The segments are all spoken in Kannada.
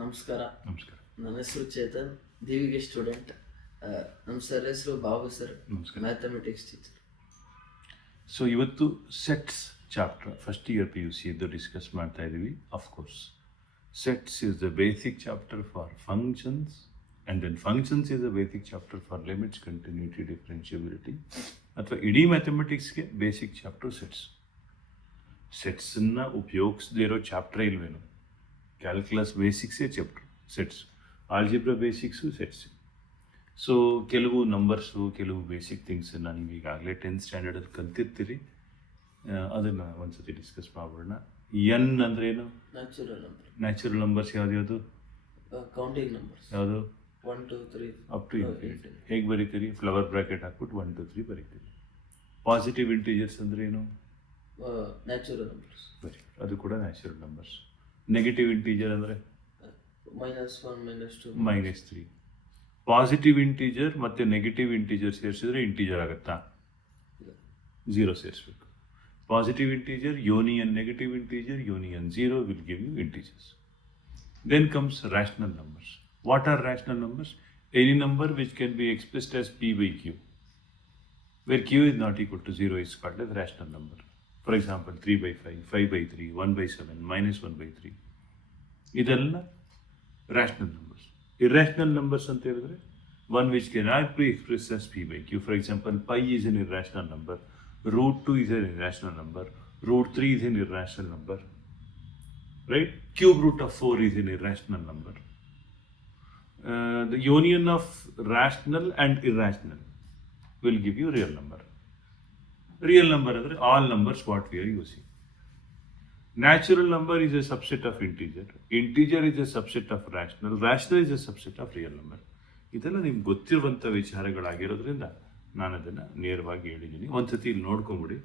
ನಮಸ್ಕಾರ. ನಮಸ್ಕಾರ. ನನ್ನ ಹೆಸರು ಚೇತನ್, ದಿವಿಗೆ ಸ್ಟೂಡೆಂಟ್. ನಮ್ಮ ಸರ್ ಹೆಸರು Babu sir, mathematics teacher. So ಇವತ್ತು sets chapter first year PUC ಇದು ಡಿಸ್ಕಸ್ ಮಾಡ್ತಾ ಇದ್ದೀವಿ. Of course sets is the basic chapter for functions and then functions is the basic chapter for limits, continuity, differentiability. ಅಥವಾ ಇಡೀ ಮ್ಯಾಥಮೆಟಿಕ್ಸ್ಗೆ ಬೇಸಿಕ್ ಚಾಪ್ಟರ್ ಸೆಟ್ಸ್. ಸೆಟ್ಸನ್ನು ಉಪಯೋಗಿಸದೇ ಇರೋ ಚಾಪ್ಟರ್ ಇಲ್ವೇನು? ಕ್ಯಾಲ್ಕುಲಸ್ ಬೇಸಿಕ್ಸೇ chapter sets, algebra basics sets. So ಕೆಲವು ನಂಬರ್ಸು, ಕೆಲವು ಬೇಸಿಕ್ ಥಿಂಗ್ಸನ್ನು ನೀವು ಈಗಾಗಲೇ 10th ಸ್ಟ್ಯಾಂಡರ್ಡಲ್ಲಿ ಕಲ್ತಿರ್ತೀರಿ. ಅದನ್ನು ಒಂದ್ಸತಿ ಡಿಸ್ಕಸ್ ಮಾಡೋಣ. ಎನ್ ಅಂದರೆ ಏನು? ನ್ಯಾಚುರಲ್ ನಂಬರ್ಸ್ ಯಾವ್ದು? Counting numbers. ಯಾವುದು? 1 2 3 ಅಪ್ ಟು ಇನ್ಫಿನಿಟಿ. ಹೇಗೆ ಬರೀತೀರಿ? ಫ್ಲವರ್ ಬ್ರ್ಯಾಕೆಟ್ ಹಾಕ್ಬಿಟ್ಟು 1 2 3 ಬರೀತೀರಿ. ಪಾಸಿಟಿವ್ ಇಂಟೀಜರ್ಸ್ ಅಂದರೆ ಏನು? Natural numbers. ಬರೀ ಅದು ಕೂಡ ನ್ಯಾಚುರಲ್ ನಂಬರ್ಸ್. ನೆಗೆಟಿವ್ ಇಂಟೀಜರ್ ಅಂದರೆ -1 -2 -3. ಪಾಸಿಟಿವ್ ಇಂಟೀಜರ್ ಮತ್ತು ನೆಗೆಟಿವ್ ಇಂಟೀಜರ್ ಸೇರಿಸಿದ್ರೆ ಇಂಟೀಜರ್ ಆಗುತ್ತಾ? 0 ಸೇರಿಸ್ಬೇಕು. Positive integer union negative integer union 0 will give you integers. Then comes rational numbers. What are rational numbers? Any number which can be expressed as P by Q, where Q is not equal to 0 is called as rational number. For example, 3 by 5, 5 by 3, 1 by 7, -1 by 3. ಇದೆಲ್ಲ rational numbers. Irrational numbers ಅಂತ ಹೇಳಿದ್ರೆ one which cannot be expressed as P by Q. For example, pi is an irrational number, √2 is an irrational number, √3 is an irrational number. Right? Cube root of 4 is an irrational number. The union of rational and irrational will give you real number. Real number is all numbers what we are using. Natural number is a subset of integer. Integer is a subset of rational. Rational is a subset of real number. ಇದೆಲ್ಲ ನಿಮ್ಗೆ ಗೊತ್ತಿರುವಂಥ ವಿಚಾರಗಳಾಗಿರೋದ್ರಿಂದ ನಾನು ಅದನ್ನು ನೇರವಾಗಿ ಹೇಳಿದ್ದೀನಿ. ಒಂದ್ಸತಿ ಇಲ್ಲಿ ನೋಡ್ಕೊಂಬಿಡಿ.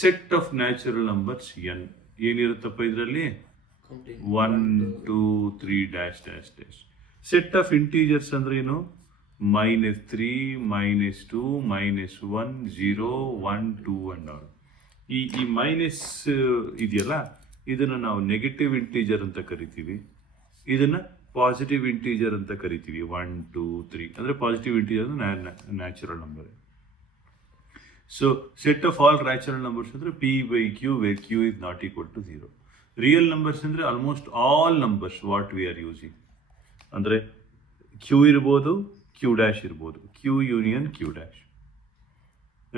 Set of natural numbers N ಏನಿರುತ್ತಪ್ಪ ಇದರಲ್ಲಿ? 1 2 3 dash dash dash. Set of integers ಅಂದ್ರೆ ಏನು? -3 -2 -1 0 1 2 ಅಂಡ್ ಆಲ್. ಈ ಮೈನಸ್ ಇದೆಯಲ್ಲ, ಇದನ್ನು ನಾವು ನೆಗೆಟಿವ್ ಇಂಟೀಜರ್ ಅಂತ ಕರಿತೀವಿ. ಇದನ್ನು ಪಾಸಿಟಿವ್ ಇಂಟೀಜರ್ ಅಂತ ಕರಿತೀವಿ. 1 2 3 ಅಂದರೆ positive integer natural number. So set of all natural numbers ಅಂದರೆ P by Q, where Q is not equal to 0. Real numbers ಅಂದರೆ almost all numbers what we are using. ಅಂದರೆ Q ಇರ್ಬೋದು, Q ಡ್ಯಾಶ್ ಇರ್ಬೋದು, Q union Q dash.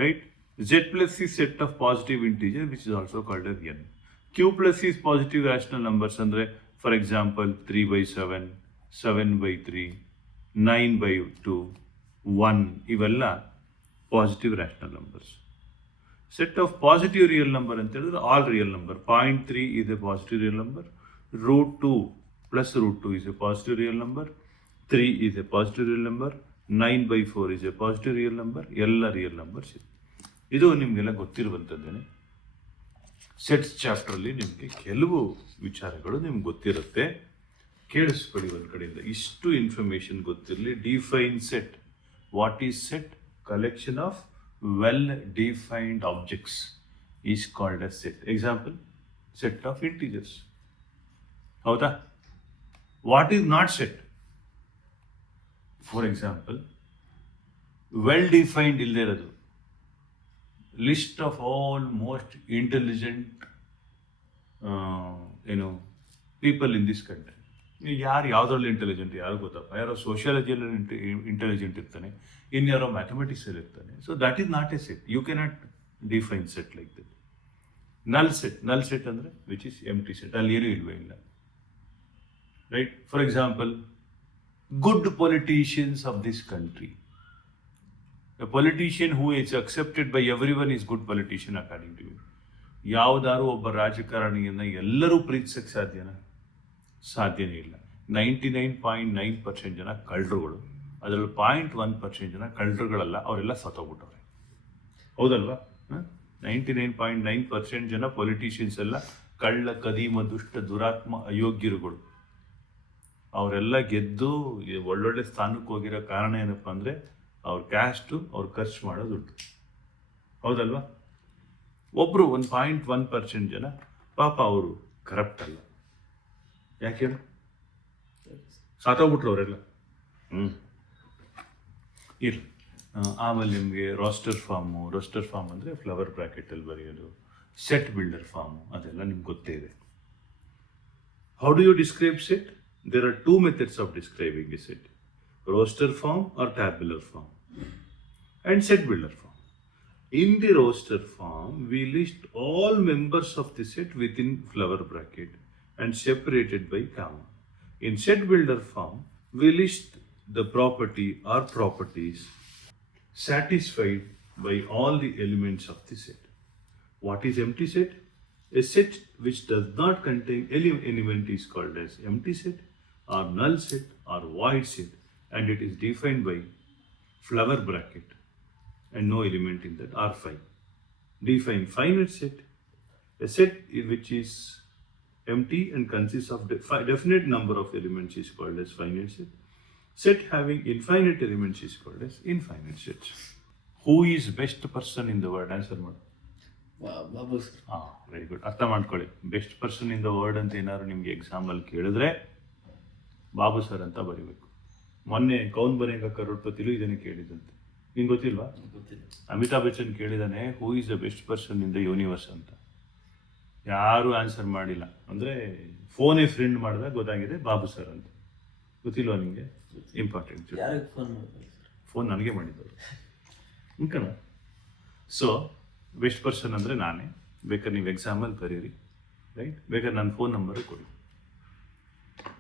Right? Z plus is set of positive integer which is also called as n. Q plus is positive rational numbers ಅಂದರೆ for example 3 by 7, 7 by 3, 9 by 2, 1 ಇವೆಲ್ಲ positive rational numbers. Set of positive real number ಅಂತ ಹೇಳಿದ್ರೆ all real number. 0.3 is a positive real number, √2 plus √2 is a positive real number, 3 is a positive real number, 9 by 4 is a positive real number. ಎಲ್ಲ ರಿಯಲ್ ನಂಬರ್ಸ್ ಇದು ನಿಮಗೆಲ್ಲ ಗೊತ್ತಿರುವಂಥದ್ದೇನೆ. ಸೆಟ್ಸ್ ಚಾಪ್ಟ್ರಲ್ಲಿ ನಿಮಗೆ ಕೆಲವು ವಿಚಾರಗಳು ನಿಮ್ಗೆ ಗೊತ್ತಿರುತ್ತೆ. ಕೇಳಿಸ್ಕೊಳ್ಳಿ ಒಂದು ಕಡೆಯಿಂದ. ಇಷ್ಟು ಇನ್ಫಾರ್ಮೇಷನ್ ಗೊತ್ತಿರಲಿ. Define set. What is set? Collection of well-defined objects is called as set. Example, set of integers. ಹೌದಾ? What is not set? For example, well-defined ಇಲ್ಲದೆ ಇರೋದು. List of all most intelligent people in this country. ಯಾರು ಯಾವುದ್ರಲ್ಲಿ ಇಂಟೆಲಿಜೆಂಟ್ ಯಾರು ಗೊತ್ತಪ್ಪ? ಯಾರೋ ಸೋಷಿಯಾಲಜಿಯಲ್ಲಿ ಇಂಟೆಲಿಜೆಂಟ್ ಇರ್ತಾನೆ, ಇನ್ಯಾರೋ ಮ್ಯಾಥಮೆಟಿಕ್ಸಲ್ಲಿ ಇರ್ತಾನೆ. So that is not a set. You cannot define set like that. Null set. Null set ಅಂದರೆ ವಿಚ್ ಇಸ್ ಎಂಟಿ ಸೆಟ್. ಅಲ್ಲಿ ಏನೂ ಇಲ್ವೇ ಇಲ್ಲ. Right? For example, good politicians of this country. A politician who is accepted by everyone is good politician according to you. ಯಾವುದಾದ್ರು ಒಬ್ಬ ರಾಜಕಾರಣಿಯನ್ನು ಎಲ್ಲರೂ ಪ್ರೀತಿಸಕ್ಕೆ ಸಾಧ್ಯನಾ? ಸಾಧ್ಯನೇ ಇಲ್ಲ. 99.9% ಜನ ಕಳ್ಳರುಗಳು. ಅದರಲ್ಲಿ 0.1% ಜನ ಕಳ್ಳರುಗಳಲ್ಲ, ಅವರೆಲ್ಲ ಸತ್ತೋಗ್ಬಿಟ್ಟವ್ರೆ. ಹೌದಲ್ವಾ? 99.9% ಜನ ಪೊಲಿಟಿಷಿಯನ್ಸ್ ಎಲ್ಲ ಕಳ್ಳ, ಕದೀಮ, ದುಷ್ಟ, ದುರಾತ್ಮ, ಅಯೋಗ್ಯರುಗಳು. ಅವರೆಲ್ಲ ಗೆದ್ದು ಒಳ್ಳೊಳ್ಳೆ ಸ್ಥಾನಕ್ಕೆ ಹೋಗಿರೋ ಕಾರಣ ಏನಪ್ಪ ಅಂದರೆ ಅವ್ರ ಕ್ಯಾಸ್ಟು, ಅವ್ರು ಖರ್ಚು ಮಾಡೋ ದುಡ್ಡು. ಹೌದಲ್ವಾ? ಒಬ್ಬರು 1.1% ಜನ ಪಾಪ ಅವರು ಕರಪ್ಟ್ ಅಲ್ಲ. ಯಾಕೆ ಹೇಳಿ? ಸಾತೋಗ್ಬಿಟ್ರು ಅವರೆಲ್ಲ. ಇರಲಿ. ಆಮೇಲೆ ನಿಮಗೆ ರೋಸ್ಟರ್ ಫಾರ್ಮ್ ಅಂದರೆ ಫ್ಲವರ್ ಬ್ರ್ಯಾಕೆಟಲ್ಲಿ ಬರೆಯೋದು, ಸೆಟ್ ಬಿಲ್ಡರ್ ಫಾರ್ಮು, ಅದೆಲ್ಲ ನಿಮ್ಗೆ ಗೊತ್ತೇ ಇದೆ. How do you describe set? There are two methods of describing a set: roster form or tabular form, and set builder form. In the roster form, we list all members of the set within flower bracket and separated by comma. In set builder form, we list the property or properties satisfied by all the elements of the set. What is empty set? A set which does not contain any element is called as empty set or null set or void set, and it is defined by flower bracket and no element in that, R5. Define finite set. A set which is empty and consists of definite number of elements is called as finite set. Set having infinite elements is called as infinite set. Who is best person in the world? Answer ಮಾಡಿ. ಬಾಬು ಸರ್. Very good. ಅರ್ಥ ಮಾಡ್ಕೊಳ್ಳಿ. Best person in the world ಅಂತ ಏನಾದ್ರು ನಿಮ್ಗೆ ಎಕ್ಸಾಂಪಲ್ ಕೇಳಿದ್ರೆ ಬಾಬು ಸರ್ ಅಂತ ಬರೀಬೇಕು. ಮೊನ್ನೆ ಕೌನ್ ಬನೇಗ ಕರೋಡ್ಪತಿಲು ಇದನ್ನು ಕೇಳಿದಂತೆ, ನಿಂಗೆ ಗೊತ್ತಿಲ್ವಾ? ಗೊತ್ತಿಲ್ಲ. ಅಮಿತಾಬ್ ಬಚ್ಚನ್ ಕೇಳಿದಾನೆ who is the best person in the universe ಅಂತ, ಯಾರು ಆನ್ಸರ್ ಮಾಡಿಲ್ಲ. ಅಂದರೆ ಫೋನೇ ಫ್ರೆಂಡ್ ಮಾಡಿದಾಗ ಗೊತ್ತಾಗಿದೆ ಬಾಬು ಸರ್ ಅಂತ. ಗೊತ್ತಿಲ್ವಾ ನಿಮಗೆ? ಇಂಪಾರ್ಟೆಂಟ್. ಯಾರಿಗೆ ಫೋನ್ ಮಾಡ್ತಾರೆ ಸರ್? ಫೋನ್ ನನಗೆ ಮಾಡಿದ್ದವರು ಇಂಕಣ. ಸೊ ಬೆಸ್ಟ್ ಪರ್ಸನ್ ಅಂದರೆ ನಾನೇ. ಬೇಕಾದ್ರೆ ನೀವು ಎಕ್ಸಾಂಪಲ್ ಬರೀರಿ, ರೈಟ್? ಬೇಕಾದ್ರೆ ನನ್ನ ಫೋನ್ ನಂಬರು ಕೊಡಿ.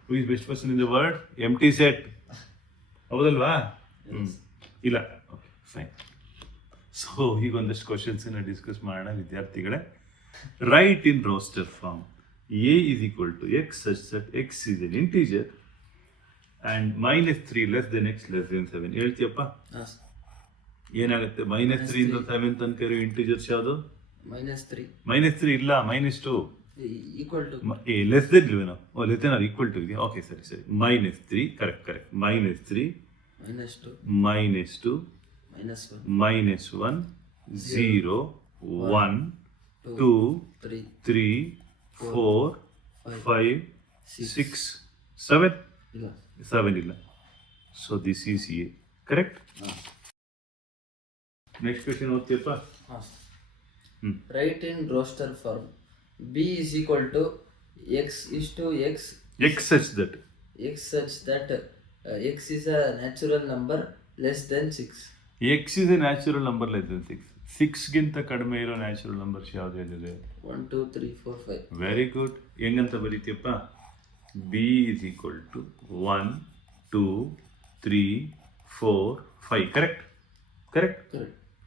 Who is best person in the world? Empty set, ಹೌದಲ್ವಾ? ಇಲ್ಲ, ಓಕೆ ಫೈನ್. ಸೊ ಈಗ ಒಂದಷ್ಟು ಕ್ವಶನ್ಸನ್ನು ಡಿಸ್ಕಸ್ ಮಾಡೋಣ ವಿದ್ಯಾರ್ಥಿಗಳೇ. Right in roster form A is equal to X such that X is an integer and -3 less than X less than 7. ಹೇಳ್ತೀಯಪ್ಪ? ಏನಾಗುತ್ತೆ? -3 ಇಂದ 7 ತನಕ ಇರೋ ಇಂಟೀಜರ್ಸ್ ಯಾವುದು? -3 ಇಲ್ಲ, -2 ಈಕ್ವಲ್ ಟು ಲೆಸ್ ದೆನ್ ಇಲ್ವೇನೋ? Less than or equal to ಇದೆಯಾ? ಓಕೆ ಸರಿ ಸರಿ. -3 ಕರೆಕ್ಟ್ ಕರೆಕ್ಟ್. -3 -2 -1 0 1 2 3 4 5 6 7 ಇಲ್ಲ. So this is a. Correct. Next question ಓದ್ತೀಯಪ್ಪ? Write in roster form B is equal to X is to X such that x is a natural number less than 6. X is a natural number less than 6. 6ಗಿಂತ ಕಡಿಮೆ ಇರೋ ನ್ಯಾಚುರಲ್ ನಂಬರ್ಸ್ ಯಾವ್ದು ಇದೆ? 1 2 3 4 5. Very good. ಹೆಂಗಂತ ಬರೀತೀಯಪ್ಪ? B is equal to 1 2 3 4 5. Correct correct.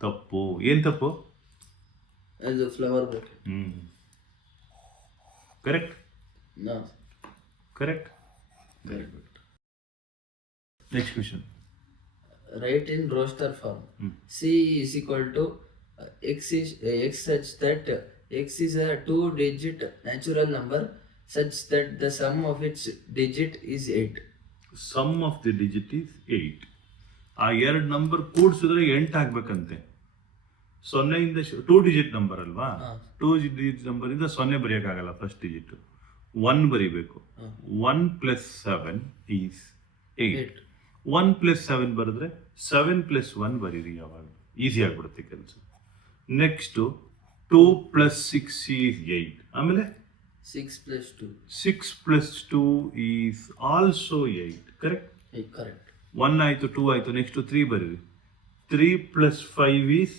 ತಪ್ಪು. ಏನು ತಪ್ಪು? ಅದು flower bracket. Correct. No correct. Very good. Next question. Write in roster form. C is equal to x such that x is a 2-digit natural number such that the sum of its digit is 8. Sum of the digit is 8. ಆ ಎರಡು ನಂಬರ್ ಕೂಡಿಸಿದ್ರೆ 8 ಆಗ್ಬೇಕಂತೆ. 0 ಇಂದ 2 ಡಿಜಿಟ್ ನಂಬರ್ ಅಲ್ವಾ? 2 ಡಿಜಿಟ್ ನಂಬರ್ ಇಂದ 0 ಬರೆಯೋಕ್ಕಾಗಲ್ಲ. ಫಸ್ಟ್ ಡಿಜಿಟ್ 1 ಬರೀಬೇಕು. 1 + 7 ಈಸ್ 8. 1 + 7 ಬರೆದ್ರೆ 7 + 1 ಬರೀರಿ. ಯಾವಾಗ ಈಸಿ ಆಗ್ಬಿಡುತ್ತೆ ಕೆಲಸ. Next 2 + 6 is 8. ಆಮೇಲೆ 6 + 2 6 + 2 ಈಸ್ ಆಲ್ಸೋ 8. ಕರೆಕ್ಟ್. ಕರೆಕ್ಟ್. 1 ಆಯಿತು, 2 ಆಯಿತು, ನೆಕ್ಸ್ಟು 3 ಬರೀರಿ. 3 + 5 ಈಸ್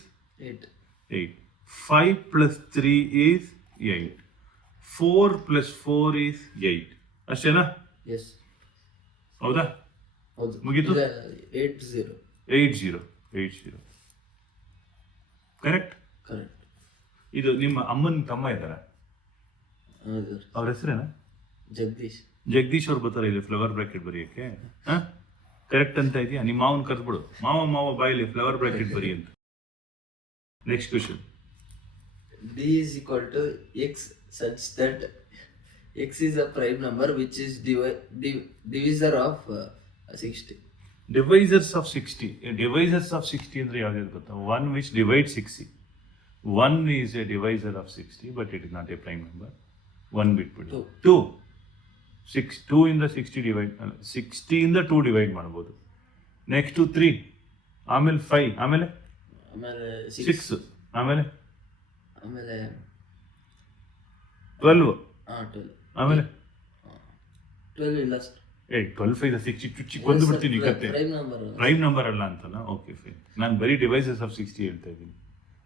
8. 5 + 3 ಈಸ್ 8. 4 + 4 ಈಸ್ 8. ಅಷ್ಟೇನಾ? ಎಸ್. ಹೌದಾ? ಹೌದು. ಮುಗೀತು. 80. ಕರೆಕ್ಟ್. ಕರೆಕ್ಟ್. ಇದು ನಿಮ್ಮ ಅಮ್ಮನ ತಮ್ಮ ಇದ್ದಾರ? ಹೌದು. ಅವ್ರ ಹೆಸರೇನಾ? ಜಗದೀಶ್ ಅವ್ರು ಬರ್ತಾರೆ ಇಲ್ಲಿ ಫ್ಲವರ್ ಬ್ರಾಕೆಟ್ ಬರೆಯೋಕ್ಕೆ. ಕರೆಕ್ಟ್ ಅಂತ ಇದೆಯಾ? ನಿಮ್ಮ ಮಾವನ್ ಕರೆದ್ಬಿಡು. ಮಾವ ಬಾಯಲ್ಲಿ ಫ್ಲವರ್ ಬ್ರಾಕೆಟ್ ಬರಿ ಅಂತ. Next question. D is equal to x such that x is a prime number which is divisor of 60. Divisors of 60. Divisors of 60 ಅಂದ್ರೆ ಯಾವ್ದು ಗೊತ್ತಾ? 1 which divides 60. 1 is a divisor of 60 but it is not a prime number. 1 ಬಿಟ್ಬಿಡಿ. 2. 2 ಇಂದ 60 ಡಿವೈಡ್ 60 ಇಂದ 2 ಡಿವೈಡ್ ಮಾಡ್ಬೋದು. ನೆಕ್ಸ್ಟ್ 3, ಆಮೇಲೆ 5, ಆಮೇಲೆ ಆಮೇಲೆ 6, ಆಮೇಲೆ ಆಮೇಲೆ 12, 12 ಆಮೇಲೆ 12 ಇಲ್ಲ 12 5 60 ಚುಚ್ಚಿ ಕೊಂದು ಬಿಡ್ತೀನಿ ಕತ್ತೆ. ಪ್ರೈಮ್ ನಂಬರ್ ಅಲ್ಲ ಅಂತಲ್ಲ. Okay fine. ನಾನು ಬರೀ ಡಿವೈಸಸ್ ಆಫ್ 60 ಹೇಳ್ತಾ ಇದ್ದೀನಿ.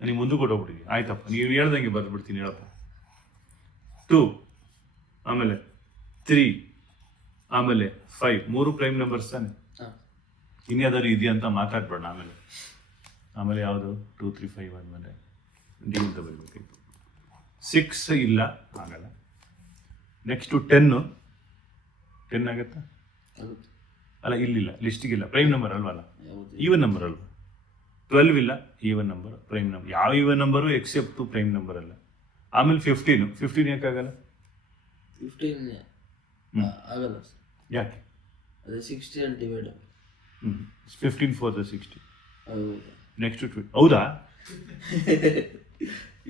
ನನಗೆ ಮುಂದೆ ಕೊಟ್ಟೋಗ್ಬಿಟ್ಟಿದ್ದೀನಿ. ಆಯ್ತಪ್ಪ, ನೀವು ಹೇಳ್ದಂಗೆ ಬರ್ಬಿಡ್ತೀನಿ. ಹೇಳಪ್ಪ. 2, ಆಮೇಲೆ 3, ಆಮೇಲೆ 5, 3 ಪ್ರೈಮ್ ನಂಬರ್ಸ್ ತಾನೆ. ಇನ್ಯಾವ್ದಾದ್ರು ಇದೆಯಾ ಅಂತ ಮಾತಾಡ್ಬೇಡ. ಆಮೇಲೆ ಯಾವುದು 2 3 5 ಆದಮೇಲೆ ಡಿ ಅಂತ ಬರಬೇಕಾಯ್ತು. 6 ಇಲ್ಲ, ಆಗಲ್ಲ. ನೆಕ್ಸ್ಟು 10 ಆಗತ್ತಾ? ಅಲ್ಲ, ಇಲ್ಲಿಲ್ಲ, ಲಿಸ್ಟಿಗಿಲ್ಲ. ಪ್ರೈಮ್ ನಂಬರ್ ಅಲ್ವಲ್ಲ, ಈವನ್ ನಂಬರ್ ಅಲ್ವ. 12 ಇಲ್ಲ, ಈವನ್ ನಂಬರ್, ಪ್ರೈಮ್ ನಂಬರ್. ಯಾವ even number except prime number ಅಲ್ಲ. ಆಮೇಲೆ 15 ಯಾಕಾಗಲ್ಲ? 15 ಆಗಲ್ಲ ಸರ್. ಯಾಕೆ? ಅದೇ 60 ಅಲ್ಲಿ ಡಿವೈಡ್ 15 4 60. ಹೌದು. ನೆಕ್ಸ್ಟ್ 20. ಹೌದಾ?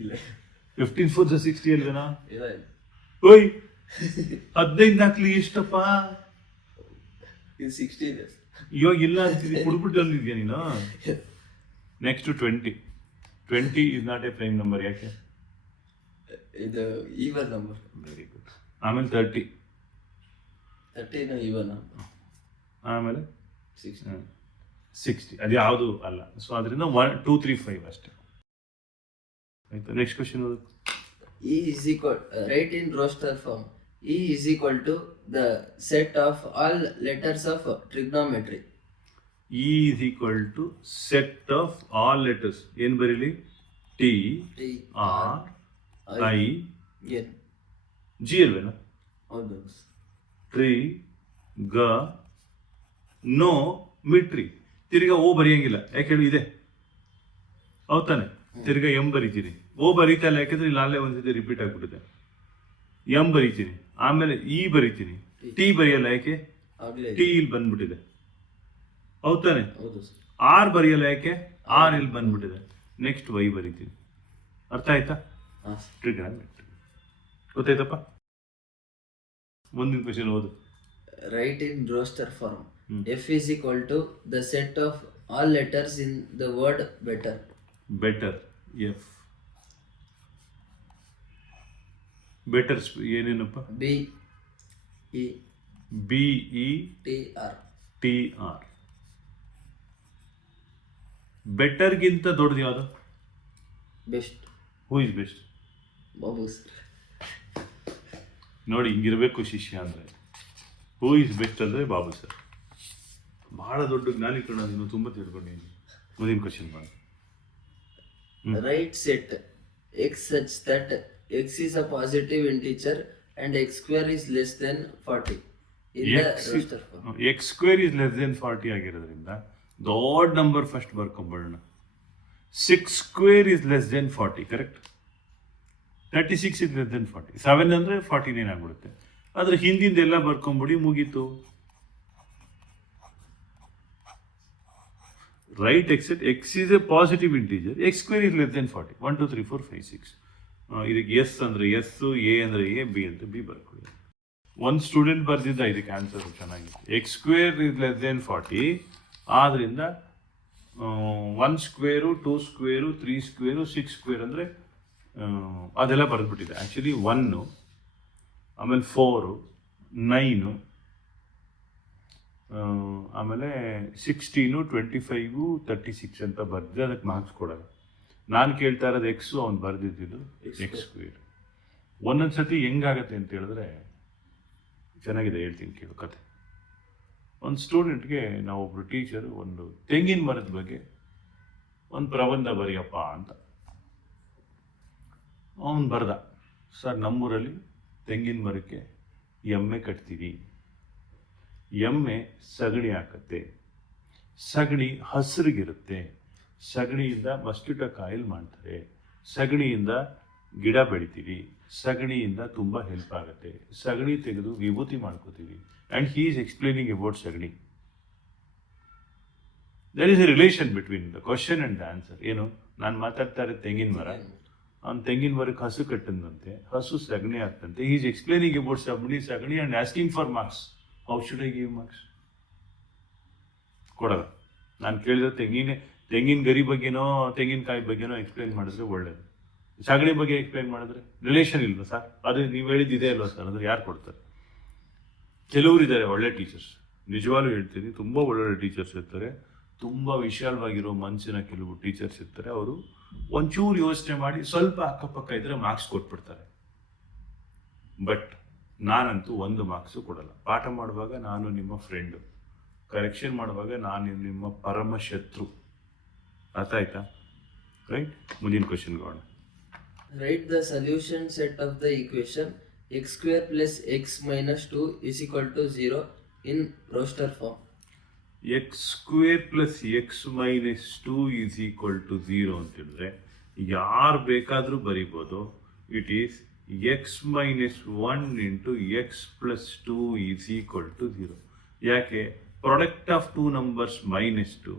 ಇಲ್ಲ 15 4 60 ಅಲ್ವೇನಾ? ಇಲ್ಲ ಓಯ್ 15 ಹಾಕ್ಲಿ ಎಷ್ಟಪ್ಪ? ಇದು 60 ಇದೆ ಸರ್. ಇವಾಗ ಇಲ್ಲ ಅಂತಿದ್ದಿ, ಕುಡ್ಬಿಟ್ಟಲ್ಲಿದ್ಯಾ ನೀನು? Next 20 is not A prime number. ಯಾಕೆ? ಇದು ಈವನ್ ನಂಬರ್. Very good. ಆಮೇಲೆ 30 ಈವನ್ ನಂಬರ್. ಆಮೇಲೆ 60 ಅದು ಯಾವುದು ಅಲ್ಲ. ಸೊ ಅದರಿಂದ 1 2 3 5 ಅಷ್ಟೇ. ಆಯ್ತು. ನೆಕ್ಸ್ಟ್ ಕ್ವಶನ್ ಓದು. E is equal, write in roster form. E is equal to the set of all letters of trigonometry. E is equal to set of all letters. ಏನು ಬರೀಲಿ? T R I N. G ಅಲ್ವೇನಾ? ಹೌದು. ಟ್ರಿ ಗ ನೋ ಮಿಟ್ರಿ. ತಿರ್ಗಾ ಓ ಬರೆಯಂಗಿಲ್ಲ. ಯಾಕೆ ಹೇಳಿ? ಇದೆ. ಹೌದು ತಾನೆ? ತಿರ್ಗಾ ಎಂ ಬರೀತೀನಿ. ಓ ಬರೀತಾ ಇಲ್ಲ, ಯಾಕೆಂದ್ರೆ ಇಲ್ಲಿ ಅಲ್ಲೇ ಒಂದ್ಸತಿ ರಿಪೀಟ್ ಆಗ್ಬಿಟ್ಟಿದೆ. ಎಂ ಬರೀತೀನಿ, ಆಮೇಲೆ ಇ ಬರೀತೀನಿ, ಟಿ ಬರೆಯಲ್ಲ. ಯಾಕೆ? ಟಿ ಇಲ್ಲಿ ಬಂದ್ಬಿಟ್ಟಿದೆ. ಹೌದು ತಾನೆ? ಆರ್ ಬರೆಯಲ್ಲ. ಯಾಕೆ? ಆರ್ ಇಲ್ಲಿ ಬಂದ್ಬಿಟ್ಟಿದೆ. ನೆಕ್ಸ್ಟ್ ವೈ ಬರೀತೀನಿ. ಅರ್ಥ ಆಯ್ತಾ? ಟ್ರಿಗ್ನಾಮೆಟ್ರಿ. ಗೊತ್ತಾಯ್ತಪ್ಪ? ಮುಂದಿನ ಕ್ವೆಶ್ಚನ್ ಓದು. Write in roster form. F is equal to the set of all letters in the word better. Better. F. Better ಏನೇನಪ್ಪ? B E B E T R. T R. ಬೆಟರ್ಗಿಂತ ದೊಡ್ಡದು ಯಾವುದು? Best. Who is best? Babu sir. ನೋಡಿ, ಹಿಂಗಿರ್ಬೇಕು ಶಿಷ್ಯ ಅಂದರೆ. ಹೂ ಇಸ್ ಬೆಸ್ಟ್ ಅಂದರೆ ಬಾಬು ಸರ್. ಬಹಳ ದೊಡ್ಡ ಜ್ಞಾನಿ ಕಣ, ನೀನು ತುಂಬ ತಿಳ್ಕೊಂಡಿದ್ದೀನಿ. ಮುಂದಿನ ಕ್ವಶನ್ ಮಾಡಿ. Write set x such that x is a positive integer and x square is less than 40 in the roster form. X square is less than 40 ಆಗಿರೋದ್ರಿಂದ ದೊಡ್ಡ ನಂಬರ್ ಫಸ್ಟ್ ಬರ್ಕೊಂಬಿಡೋಣ. 6 square is less than 40. Correct? 36 is less than 40. 7 ಅಂದರೆ 49 ಆಗ್ಬಿಡುತ್ತೆ. ಆದರೆ ಹಿಂದಿಂದೆಲ್ಲ ಬರ್ಕೊಂಬಿಡಿ, ಮುಗೀತು. Write x at x is a positive integer, x square is less than 40. 1 2 3 4 5 6. ಇದಕ್ಕೆ ಎಸ್ ಅಂದರೆ ಎಸ್, ಎ ಅಂದರೆ ಎ, ಬಿ ಅಂತ ಬಿ ಬರ್ಕೊಳ್ಳಿ. ಒಂದು ಸ್ಟೂಡೆಂಟ್ ಬರ್ದಿದ್ದ ಇದಕ್ಕೆ ಆನ್ಸರ್ ಚೆನ್ನಾಗಿತ್ತು. X square is less than 40, ಆದ್ದರಿಂದ 1 ಸ್ಕ್ವೇರು, 2 ಸ್ಕ್ವೇರು, 3 ಸ್ಕ್ವೇರು, 6 ಸ್ಕ್ವೇರ್ ಅಂದರೆ ಅದೆಲ್ಲ ಬರೆದ್ಬಿಟ್ಟಿದೆ. ಆ್ಯಕ್ಚುಲಿ 1, ಆಮೇಲೆ 4, 9, ಆಮೇಲೆ 16, 25, 36 ಅಂತ ಬರೆದ್ರೆ ಅದಕ್ಕೆ ಮಾರ್ಕ್ಸ್ ಕೊಡಲ್ಲ. ನಾನು ಕೇಳ್ತಾ ಇರೋದು ಎಕ್ಸು, ಅವ್ನು ಬರೆದಿದ್ದು ಎಕ್ಸ್ ಸ್ಕ್ವೇರ್. ಒಂದೊಂದು ಸತಿ ಹೆಂಗಾಗತ್ತೆ ಅಂತ ಹೇಳಿದ್ರೆ, ಚೆನ್ನಾಗಿದೆ, ಹೇಳ್ತೀನಿ ಕೇಳು ಕತೆ. ಒಂದು ಸ್ಟೂಡೆಂಟ್ಗೆ ನಾವೊಬ್ರು ಟೀಚರು ಒಂದು ತೆಂಗಿನ ಮರದ ಬಗ್ಗೆ ಒಂದು ಪ್ರಬಂಧ ಬರೆಯಪ್ಪ ಅಂತ ಅವನು ಬರ್ದ. ಸರ್, ನಮ್ಮೂರಲ್ಲಿ ತೆಂಗಿನ ಮರಕ್ಕೆ ಎಮ್ಮೆ ಕಟ್ತೀವಿ. ಎಮ್ಮೆ ಸಗಣಿ ಹಾಕತ್ತೆ. ಸಗಣಿ ಹಸಿರಿಗಿರುತ್ತೆ. ಸಗಣಿಯಿಂದ ಮಸ್ಕಿಟೋ ಕಾಯಿಲ್ ಮಾಡ್ತಾರೆ. ಸಗಣಿಯಿಂದ ಗಿಡ ಬೆಳಿತೀವಿ. ಸಗಣಿಯಿಂದ ತುಂಬ ಹೆಲ್ಪ್ ಆಗುತ್ತೆ. ಸಗಣಿ ತೆಗೆದು ವಿಭೂತಿ ಮಾಡ್ಕೋತೀವಿ. And he is explaining about sagani. There is a relation between the question and the answer. ಏನು? ನಾನು ಮಾತಾಡ್ತಾ ಇರೋದು ತೆಂಗಿನ ಮರ, ಅವ್ನು ತೆಂಗಿನ ಮರಕ್ಕೆ ಹಸು ಕಟ್ಟದಂತೆ, ಹಸು ಸಗಣಿ ಆಗ್ತಂತೆ. ಈಸ್ ಎಕ್ಸ್ಪ್ಲೇನಿಂಗ್ ಅಬೌಟ್ ಸಗಣಿ and asking for marks. How should I give marks? ಕೊಡಲ್ಲ. ನಾನು ಕೇಳಿದ್ರೆ ತೆಂಗಿನ ಗರಿ ಬಗ್ಗೆನೋ ತೆಂಗಿನಕಾಯಿ ಬಗ್ಗೆನೋ ಎಕ್ಸ್ಪ್ಲೇನ್ ಮಾಡಿದ್ರೆ ಒಳ್ಳೇದು. ಸಗಣಿ ಬಗ್ಗೆ ಎಕ್ಸ್ಪ್ಲೇನ್ ಮಾಡಿದ್ರೆ ರಿಲೇಷನ್ ಇಲ್ವಾ ಸರ್? ಅದು ನೀವು ಹೇಳಿದ್ದಿದೆ ಅಲ್ವಾ ಸರ್ ಅಂದ್ರೆ ಯಾರು ಕೊಡ್ತಾರೆ? ಕೆಲವರು ಇದ್ದಾರೆ ಒಳ್ಳೆ ಟೀಚರ್ಸ್, ನಿಜವಾಗ್ಲೂ ಹೇಳ್ತೀನಿ, ತುಂಬ ಒಳ್ಳೊಳ್ಳೆ ಟೀಚರ್ಸ್ ಇರ್ತಾರೆ, ತುಂಬ ವಿಶಾಲವಾಗಿರೋ ಮನಸ್ಸಿನ ಕೆಲವು ಟೀಚರ್ಸ್ ಇರ್ತಾರೆ. ಅವರು ಒಂಚೂರು ಯೋಚನೆ ಮಾಡಿ ಸ್ವಲ್ಪ ಅಕ್ಕಪಕ್ಕ ಇದ್ರೆ ಮಾರ್ಕ್ಸ್ ಕೊಟ್ಬಿಡ್ತಾರೆ. ಬಟ್ ನಾನಂತೂ ಒಂದು ಮಾರ್ಕ್ಸು ಕೊಡಲ್ಲ. ಪಾಠ ಮಾಡುವಾಗ ನಾನು ನಿಮ್ಮ ಫ್ರೆಂಡು, ಕರೆಕ್ಷನ್ ಮಾಡುವಾಗ ನಾನು ನಿಮ್ಮ ಪರಮ ಶತ್ರು. ಅರ್ಥ ಆಯ್ತಾ? ರೈಟ್. ಮುಂದಿನ ಕ್ವಶನ್ಗೆ ಹೋಗೋಣ. Write the solution set of the equation x square plus x minus 2 is equal to 0 in roster form. X square plus X minus 2 is equal to 0 ಅಂತ ಹೇಳಿದ್ರೆ ಯಾರು ಬೇಕಾದರೂ ಬರಿಬೋದು. It is X minus 1 into X plus 2 is equal to 0. ಯಾಕೆ? Product of two numbers minus 2,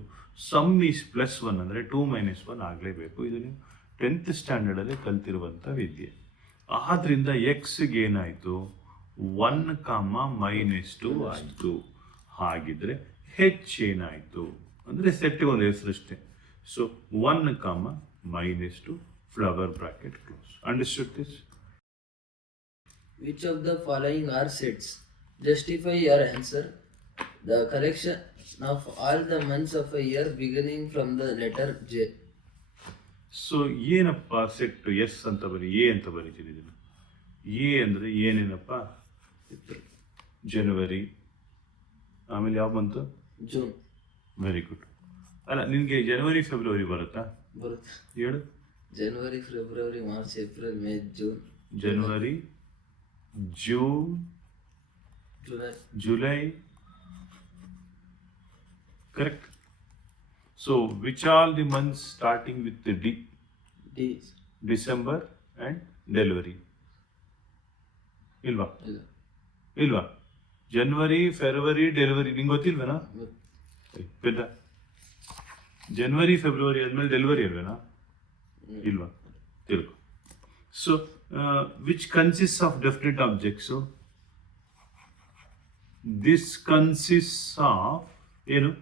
sum is plus 1 ಅಂದರೆ 2 ಮೈನಸ್ 1 ಆಗಲೇಬೇಕು. ಇದು ನೀವು 10th ಸ್ಟ್ಯಾಂಡರ್ಡಲ್ಲಿ ಕಲ್ತಿರುವಂಥ ವಿದ್ಯೆ. ಆದ್ದರಿಂದ ಎಕ್ಸ್ಗೆ ಏನಾಯಿತು? 1, -2 ಆಯಿತು. ಹಾಗಿದ್ರೆ ಹೆಚ್ ಏನಾಯಿತು ಅಂದರೆ ಸೆಟ್ಗೆ ಒಂದು ಹೆಸರಷ್ಟೇ. So 1, -2 flower bracket close. Understood this? Which of the following are sets? Justify your answer. The collection of all the months of a year beginning from the letter J. So ಏನಪ್ಪ ಸೆಟ್? ಎಸ್ ಅಂತ ಎ ಅಂತ ಬರೀತೀನಿ ಇದನ್ನು. ಎ ಅಂದರೆ ಏನೇನಪ್ಪ? ಜನವರಿ, ಆಮೇಲೆ ಯಾವ ಮಂತು? ಜೂನ್. Very good. ಅಲ್ಲ, ನಿನಗೆ ಜನವರಿ ಫೆಬ್ರವರಿ ಬರುತ್ತಾ? ಬರುತ್ತೆ. ಹೇಳು. ಜನವರಿ, February, March, April, May, June. ಜನವರಿ, ಜೂನ್, July. Correct. So, which all the months starting with the D? D. December and January. ಇಲ್ವಾ? ಇಲ್ವಾ? ಜನವರಿ, ಫೆಬ್ರವರಿ, ಡೆಲಿವರಿ ನಿಂಗೆ ಗೊತ್ತಿಲ್ವೇನಾ? ಬೇಡ. ಜನವರಿ, ಫೆಬ್ರವರಿ ಆದ್ಮೇಲೆ ಡೆಲಿವರಿ ಅಲ್ವೇನಾ? ಇಲ್ವಾ? ತಿಳ್ಕೊ. So which consist of definite objects? This consist of ಏನು?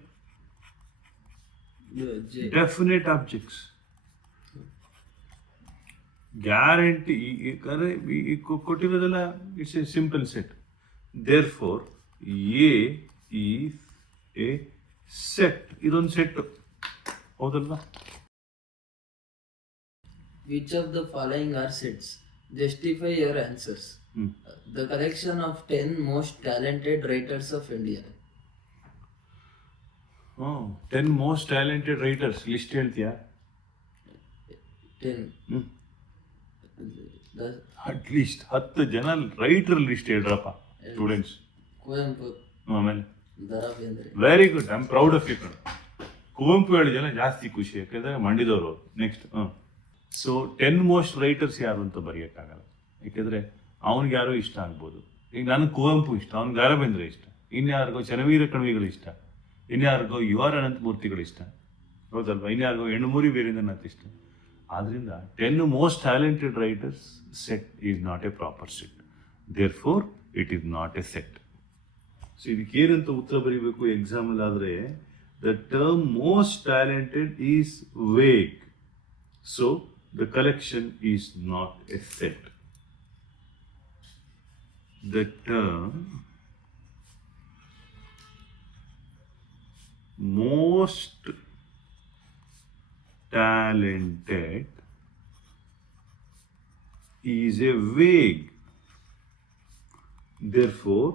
Definite objects. ಗ್ಯಾರಂಟಿ ಕೊಟ್ಟಿರೋದೆಲ್ಲ it's a simple set. Therefore a is a set. ಇದೊಂದು ಸೆಟ್, ಹೌದಲ್ವಾ? Which of the following are sets? Justify your answers. The collection of 10 most talented writers of India. 10 most talented writers list ಹೇಳ್ತೀಯಾ? 10. ಅಟ್ಲೀಸ್ಟ್ 10 ಜನ ರೈಟರ್ ಲಿಸ್ಟ್ ಹೇಳ್ರಪ್ಪ ಸ್ಟೂಡೆಂಟ್ಸ್. ಕುವೆಂಪು, ಆಮೇಲೆ Da Ra Bendre. Very good. I am proud of you ಕಣ. ಕುವೆಂಪು ಹೇಳಿದೆಲ್ಲ ಜಾಸ್ತಿ ಖುಷಿ, ಯಾಕಂದ್ರೆ ಮಂಡಿದವರು. ನೆಕ್ಸ್ಟ್. ಸೊ 10 ಮೋಸ್ಟ್ ರೈಟರ್ಸ್ ಯಾರು ಅಂತ ಬರೆಯೋಕ್ಕಾಗಲ್ಲ, ಯಾಕೆಂದರೆ ಅವ್ನಿಗೆ ಯಾರೋ ಇಷ್ಟ ಆಗ್ಬೋದು. ಈಗ ನನಗೆ ಕುವೆಂಪು ಇಷ್ಟ, ಅವ್ನಿಗೆ ದ ರಾ ಬೇಂದ್ರೆ ಇಷ್ಟ, ಇನ್ಯಾರಿಗೋ ಚನ್ನವೀರ ಕಣವಿಗಳು ಇಷ್ಟ, ಇನ್ಯಾರಿಗೋ ಯು ಆರ್ ಅನಂತಮೂರ್ತಿಗಳು ಇಷ್ಟ, ಹೌದಲ್ವಾ? ಇನ್ಯಾರಿಗೋ ಹೆಣ್ಣುಮೂರಿ ವೀರೇಂದ್ರನಾಥ್ ಇಷ್ಟ. ಆದ್ದರಿಂದ 10 most talented writers set is not a proper set. Therefore it is not a set. So ಇದಕ್ಕೆ ಏನಂತ ಉತ್ತರ ಬರೀಬೇಕು ಎಕ್ಸಾಮಲ್ ಆದರೆ? The term most talented is vague. So the collection is not a set. The term most talented is a vague. Therefore,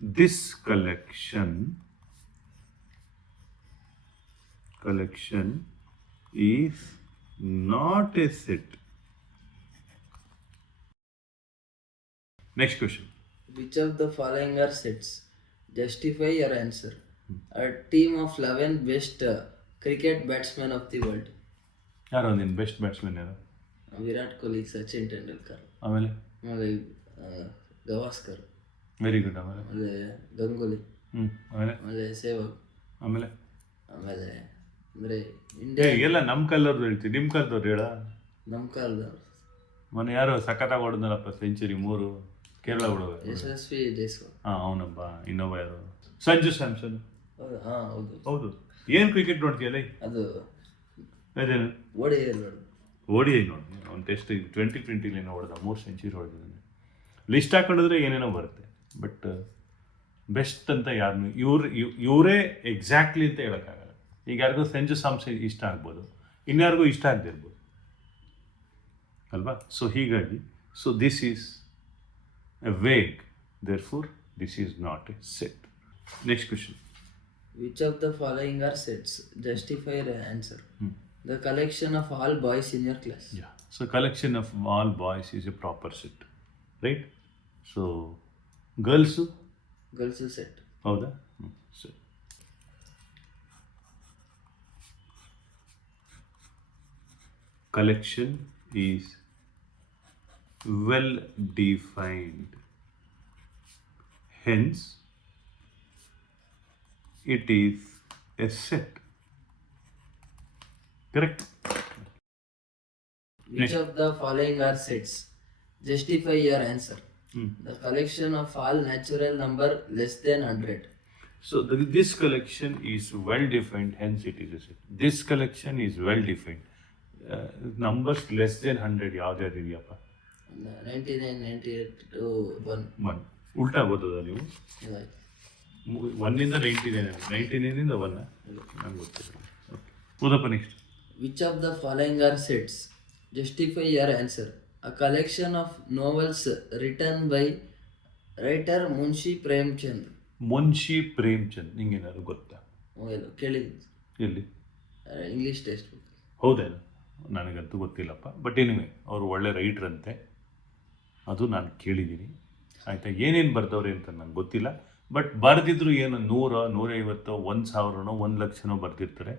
this collection is not a set. Next question. Which of the following are sets? Justify your answer. A team of 11 best cricket batsmen of the world. ಯಾರು ನಿನ್ನ ಬೆಸ್ಟ್ ಬ್ಯಾಟ್ಸ್ಮನ್ ಯಾರು? ವಿರಾಟ್ ಕೊಹ್ಲಿ, ಸಚಿನ್ ತೆಂಡೂಲ್ಕರ್, ಆಮೇಲೆ ಗವಾಸ್ಕರ್. Very good. ಆಮೇಲೆ ಗಂಗೂಲಿ. ಆಮೇಲೆ ಸೆಹ್ವಾಗ್. ಆಮೇಲೆ ಅಂದರೆ ಇಂಡಿಯಾ ಎಲ್ಲ ನಮ್ಮ ಕಲ್ಲರ್ದು ಹೇಳ್ತೀವಿ, ನಿಮ್ಮ ಕಲ್ದವ್ರು ಹೇಳ. ನಮ್ಮ ಕಾಲದವ್ರು ಮೊನ್ನೆ ಯಾರು ಸಖತ್ತಾಗಿ ಹೊಡೆದ್ನಲ್ಲಪ್ಪ ಸೆಂಚುರಿ 3 ಕೇರಳ ಹುಡುಗ. ಯಶಸ್ವಿ ಜೈಸ್ವಾಲ್. ಹಾಂ ಅವನಪ್ಪ. ಇನ್ನೊಬ್ಬ ಯಾರು ಸಂಜು ಸ್ಯಾಮ್ಸನ್. ಹೌದು, ಹಾಂ ಹೌದು. ಹೌದು. ಏನು ಕ್ರಿಕೆಟ್ ನೋಡ್ತೀಯಲ್ಲ? ಅದು ಅದೇನು ಓಡಿ ಓಡಿ ನೋಡಿ ಅವ್ನು ಟೆಸ್ಟ್ 2020 ಏನೋ ಹೊಡೆದ 3 ಸೆಂಚುರಿ ಹೊಡೆದಿದ್ದಾನೆ. ಲಿಸ್ಟ್ ಹಾಕೊಂಡಿದ್ರೆ ಏನೇನೋ ಬರುತ್ತೆ. ಬಟ್ ಬೆಸ್ಟ್ ಅಂತ ಯಾರನ್ನು ಇವರೇ ಎಕ್ಸಾಕ್ಟ್ಲಿ ಅಂತ ಹೇಳೋಕ್ಕಾಗಲ್ಲ. ಈಗ ಯಾರಿಗೂ ಸಂಜು ಸ್ಯಾಮ್ಸನ್ ಇಷ್ಟ ಆಗ್ಬೋದು, ಇನ್ಯಾರಿಗೂ ಇಷ್ಟ ಆಗದಿರ್ಬೋದು ಅಲ್ವಾ? ಸೊ ಹೀಗಾಗಿ this is a vague, therefore this is not a set. Next question. Which of the following are sets? Justify answer. The collection of all boys in your class. Yeah. So collection of all boys is a proper set, right? So girls set. ಹೌದಾ? ಸರಿ. Collection is well defined. Hence, it is a set. Correct. Which of the following are sets? Justify your answer. The collection of all natural number less than 100. So this collection is well defined, hence it is a set. This collection is well defined. Numbers less than 100 ಯಾವ್ದು ಇದೆಯಪ್ಪ? 99, 98 to 1. ಉಲ್ಟಾ ಓದೋದಾ ನೀವು? 1 ಇಂದ 99, 99 ಇಂದ 1 ನಂಗೆ ಗೊತ್ತಿಲ್ಲ. ಓದಪ್ಪ next. Which of the following are sets? Justify your answer. A collection of novels written by writer Munshi Premchand. Munshi Premchand ನಿಂಗೇನಾದ್ರು ಗೊತ್ತಾ? ಕೇಳಿದ್ದೀನಿ. ಎಲ್ಲಿ? English text book. ಹೌದೇನು? ನನಗಂತೂ ಗೊತ್ತಿಲ್ಲಪ್ಪ. ಬಟ್ ಎನಿವೆ ಅವರು ಒಳ್ಳೆ ರೈಟ್ರ್ ಅಂತೆ, ಅದು ನಾನು ಕೇಳಿದ್ದೀನಿ. ಆಯಿತಾ? ಏನೇನು ಬರ್ದವ್ರೆ ಅಂತ ನನಗೆ ಗೊತ್ತಿಲ್ಲ. ಬಟ್ ಬರೆದಿದ್ರು ಏನು 100, 150, 1,000, 1,00,000 ಬರ್ದಿರ್ತಾರೆ.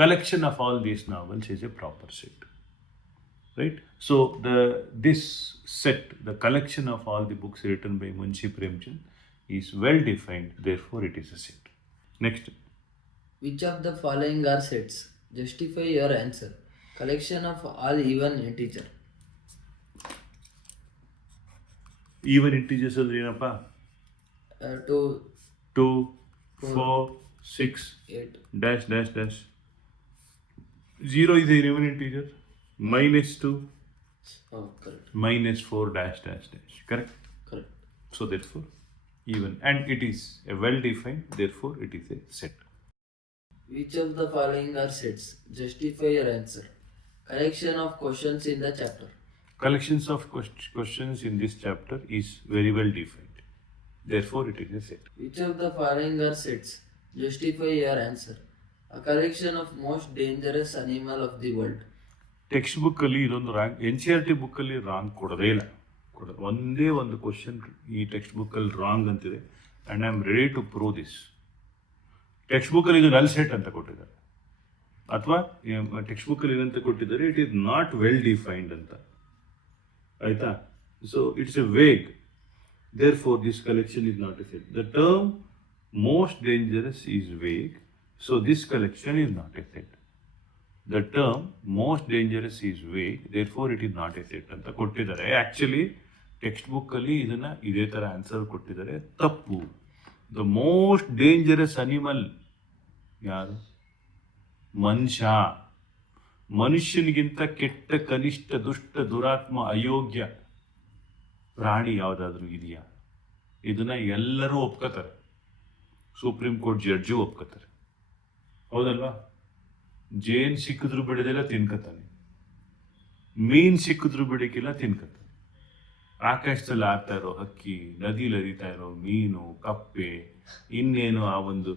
Collection of all these novels is a proper set, right? So this set, the collection of all the books written by Munshi Premchand is well defined, therefore it is a set. Next. Which of the following are sets? Justify your answer. Collection of all even integer. Even integers ಅಂದ್ರೆ ಏನಪ್ಪ? 2, 4, 6, 8 dash dash dash. 0 is an even integer. -2. Oh, correct. -4 dash dash dash. Correct? Correct. So therefore even, and it is a well defined, therefore it is a set. Which of the following are sets? Justify your answer. Collection of questions in the chapter. Collections of questions in this chapter is very well defined, therefore it is a set. Which of the following are sets? Justify your answer. A collection of most dangerous animal of the world. Text ಬುಕ್ಕಲ್ಲಿ ಇದೊಂದು ರ್ಯಾಂಕ್, NCERT ಬುಕ್ಕಲ್ಲಿ ರಾಂಗ್ ಕೊಡೋದೇ ಇಲ್ಲ. ಒಂದೇ ಒಂದು ಕ್ವಶನ್ ಈ ಟೆಕ್ಸ್ಟ್ ಬುಕ್ಕಲ್ಲಿ ರಾಂಗ್ ಅಂತಿದೆ, and I am ready to prove this. Text ಬುಕ್ಕಲ್ಲಿ ಇದು ನಲ್ ಸೆಟ್ ಅಂತ ಕೊಟ್ಟಿದ್ದಾರೆ, ಅಥವಾ ಟೆಕ್ಸ್ಟ್ ಬುಕ್ಕಲ್ಲಿ ಏನಂತ ಕೊಟ್ಟಿದ್ದಾರೆ, it is not well defined ಅಂತ. ಆಯಿತಾ? So it's a vague, therefore this collection is not a set. The term most dangerous is vague, so this collection is not a set. The term most dangerous is vague, therefore it is not a set ಅಂತ ಕೊಟ್ಟಿದ್ದಾರೆ. ಆ್ಯಕ್ಚುಲಿ ಟೆಕ್ಸ್ಟ್ ಬುಕ್ಕಲ್ಲಿ ಇದನ್ನು ಇದೇ ಥರ ಆನ್ಸರ್ ಕೊಟ್ಟಿದ್ದಾರೆ, ತಪ್ಪು. ದ ಮೋಸ್ಟ್ ಡೇಂಜರಸ್ ಅನಿಮಲ್ ಯಾರು? ಮನುಷ್ಯ. ಮನುಷ್ಯನಿಗಿಂತ ಕೆಟ್ಟ, ಕನಿಷ್ಠ, ದುಷ್ಟ, ದುರಾತ್ಮ, ಅಯೋಗ್ಯ ಪ್ರಾಣಿ ಯಾವುದಾದ್ರೂ ಇದೆಯಾ? ಇದನ್ನ ಎಲ್ಲರೂ ಒಪ್ಕೋತಾರೆ. ಸುಪ್ರೀಂ ಕೋರ್ಟ್ ಜಡ್ಜು ಒಪ್ಕೋತಾರೆ, ಹೌದಲ್ವಾ? ಜೇನ್ ಸಿಕ್ಕಿದ್ರು ಬಿಡೋದೆಲ್ಲ ತಿನ್ಕತಾನೆ, ಮೀನ್ ಸಿಕ್ಕಿದ್ರು ಬಿಡಕ್ಕಿಲ್ಲ ತಿನ್ಕತಾನೆ. ಆಕಾಶದಲ್ಲಿ ಆಗ್ತಾ ಇರೋ ಹಕ್ಕಿ, ನದಿಲಿ ಹರಿತಾ ಇರೋ ಮೀನು, ಕಪ್ಪೆ, ಇನ್ನೇನು ಆ ಒಂದು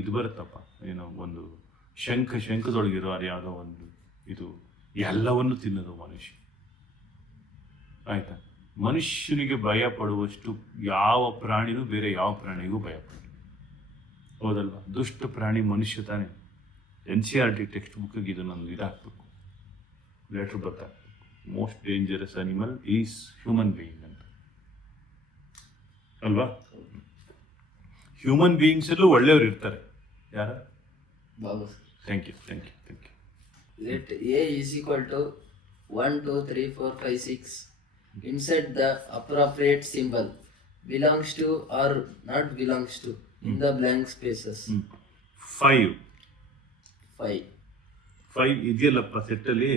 ಇದು ಬರುತ್ತಪ್ಪ, ಏನೋ ಒಂದು ಶಂಖದೊಳಗಿರೋ ಅದು ಯಾವುದೋ ಒಂದು ಇದು, ಎಲ್ಲವನ್ನು ತಿನ್ನೋದು ಮನುಷ್ಯ. ಆಯ್ತಾ? ಮನುಷ್ಯನಿಗೆ ಭಯ ಪಡುವಷ್ಟು ಯಾವ ಪ್ರಾಣಿನೂ ಬೇರೆ ಯಾವ ಪ್ರಾಣಿಗೂ ಭಯ ಪಡ, ಹೌದಲ್ವಾ? ದುಷ್ಟ ಪ್ರಾಣಿ ಮನುಷ್ಯ ತಾನೆ. NCERT ಟೆಕ್ಸ್ಟ್ ಬುಕ್ಕಿಗೆ ಇದನ್ನೊಂದು ಇದಾಗಬೇಕು, ಲೆಟ್ರ್ ಬರ್ತಾಗಬೇಕು. Most dangerous animal is human being ಅಂತ, ಅಲ್ವಾ? ಹ್ಯೂಮನ್ ಬೀಯಿಂಗ್ಸಲ್ಲೂ ಒಳ್ಳೆಯವರು ಇರ್ತಾರೆ. ಯಾರ? Babu. Thank you. Let A is equal to 1, 2, 3, 4, 5, 6. Insert the appropriate symbol. Belongs to or not belongs to in the blank spaces. 5 5. 5 ಇದೆಯಲ್ಲಪ್ಪ ಸೆಟ್ಟಲ್ಲಿ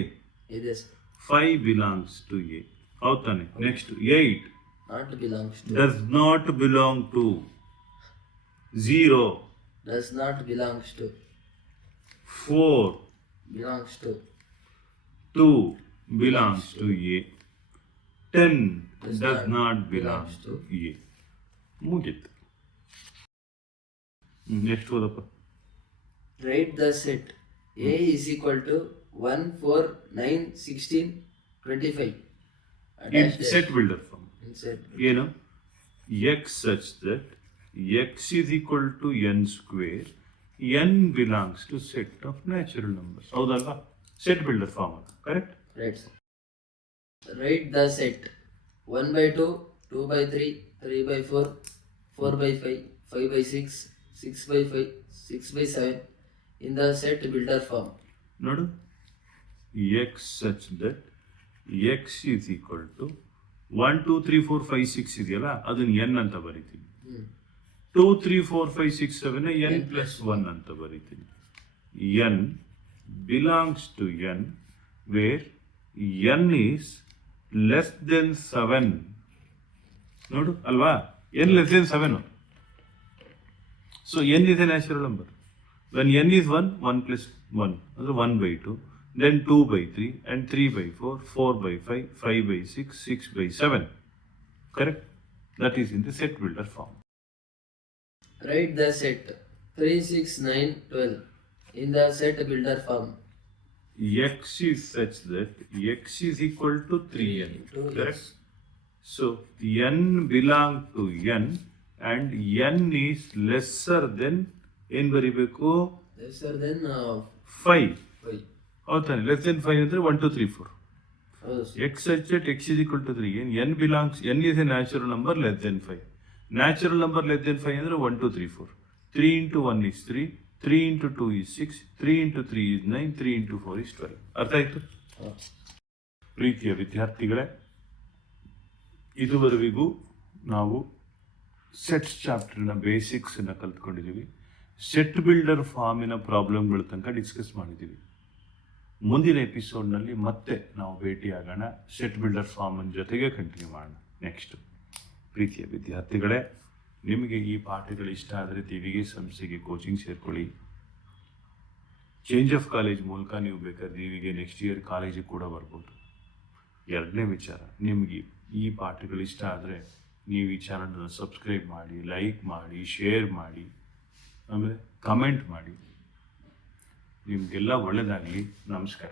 It is 5 belongs to a ಹೌದು ತಾನೆ. Next 8 not belongs to. Does not belong to 0 Does not belongs to. 4 Belongs to. 2 belongs to A. 10 does not belong belongs to to A. ಮುಗಿತು. Next ಓದಪ್ಪ. Write the set. A is equal to 1, 4, 9, 16, 25. In set builder form Insert. ಏನು x such that X is equal to n square n belongs to set of natural numbers. ಹೌದಲ್ವಾ? ಸೆಟ್ ಬಿಲ್ಡರ್ ಫಾರ್ಮ್ ಅದು correct. Right. Write the set. 1 by 2, 2 by 3, 3 by 4, 4 by 5, 5 by 6, 6 by 5, 6 by 7 in the set builder form. ನೋಡು, x such that x is equal to 1 2 3 4 5 6 ಇದೆಯಲ್ಲ ಅದನ್ನ ಎನ್ ಅಂತ ಬರಿತೀನಿ. 2 3 4 5 6 7 ಎನ್ ಪ್ಲಸ್ 1 ಅಂತ ಬರಿತೀನಿ. N belongs to n where n is less than 7. ನೋಡು ಅಲ್ವಾ, n less than 7. So n is a natural number. When n is 1, 1 plus 1, ಅಂದ್ರೆ 1 by 2, then 2 by 3, and 3 by 4, 4 by 5, 5 by 6, 6 by 7. Correct? That is in the set builder form. Write the set 3, 6, 9, 12 in the set builder form. X is such that x is equal to 3n. Correct? So n belong to n and n is lesser than ಏನು ಬರಿಬೇಕು? Lesser than 5. 5. ಹೌದಾನೆ, ಲೆಸ್ ದೆನ್ 5 ಅಂದರೆ 1 2 3 4. ಹೌದು sir. X such that x is equal to 3. n belongs, n is a natural number less than 5. Natural number less than 5 ಅಂದರೆ 1 2 3 4. 3 into 1 is 3, 3 into 2 is 6, 3 into 3 is 9, 3 into 4 is 12. ಅರ್ಥ ಆಯ್ತು? ಪ್ರೀತಿಯ ವಿದ್ಯಾರ್ಥಿಗಳೇ, ಇದುವರೆಗೂ ನಾವು ಸೆಟ್ಸ್ ಚಾಪ್ಟರ್ನ ಬೇಸಿಕ್ಸನ್ನು ಕಲ್ತ್ಕೊಂಡಿದ್ದೀವಿ. ಸೆಟ್ ಬಿಲ್ಡರ್ ಫಾರ್ಮಿನ ಪ್ರಾಬ್ಲಮ್ಗಳ ತನಕ ಡಿಸ್ಕಸ್ ಮಾಡಿದ್ದೀವಿ. ಮುಂದಿನ ಎಪಿಸೋಡ್ನಲ್ಲಿ ಮತ್ತೆ ನಾವು ಭೇಟಿಯಾಗೋಣ. ಸೆಟ್ ಬಿಲ್ಡರ್ ಫಾರ್ಮನ ಜೊತೆಗೆ ಕಂಟಿನ್ಯೂ ಮಾಡೋಣ ನೆಕ್ಸ್ಟ್. ಪ್ರೀತಿಯ ವಿದ್ಯಾರ್ಥಿಗಳೇ, ನಿಮಗೆ ಈ ಪಾಠಗಳು ಇಷ್ಟ ಆದರೆ ದಿವಿಗೆ ಸಂಸ್ಥೆಗೆ ಕೋಚಿಂಗ್ ಸೇರ್ಕೊಳ್ಳಿ. ಚೇಂಜ್ ಆಫ್ ಕಾಲೇಜ್ ಮೂಲಕ ನೀವು ಬೇಕಾದ್ರೆ ದಿವಿಗೆ ನೆಕ್ಸ್ಟ್ ಇಯರ್ ಕಾಲೇಜಿಗೆ ಕೂಡ ಬರ್ಬೋದು. ಎರಡನೇ ವಿಚಾರ, ನಿಮಗೆ ಈ ಪಾಠಗಳು ಇಷ್ಟ ಆದರೆ ನೀವು ಈ ಚಾನಲನ್ನು ಸಬ್ಸ್ಕ್ರೈಬ್ ಮಾಡಿ, ಲೈಕ್ ಮಾಡಿ, ಶೇರ್ ಮಾಡಿ, ಆಮೇಲೆ ಕಮೆಂಟ್ ಮಾಡಿ. ನಿಮಗೆಲ್ಲ ಒಳ್ಳೆಯದಾಗಲಿ. ನಮಸ್ಕಾರ.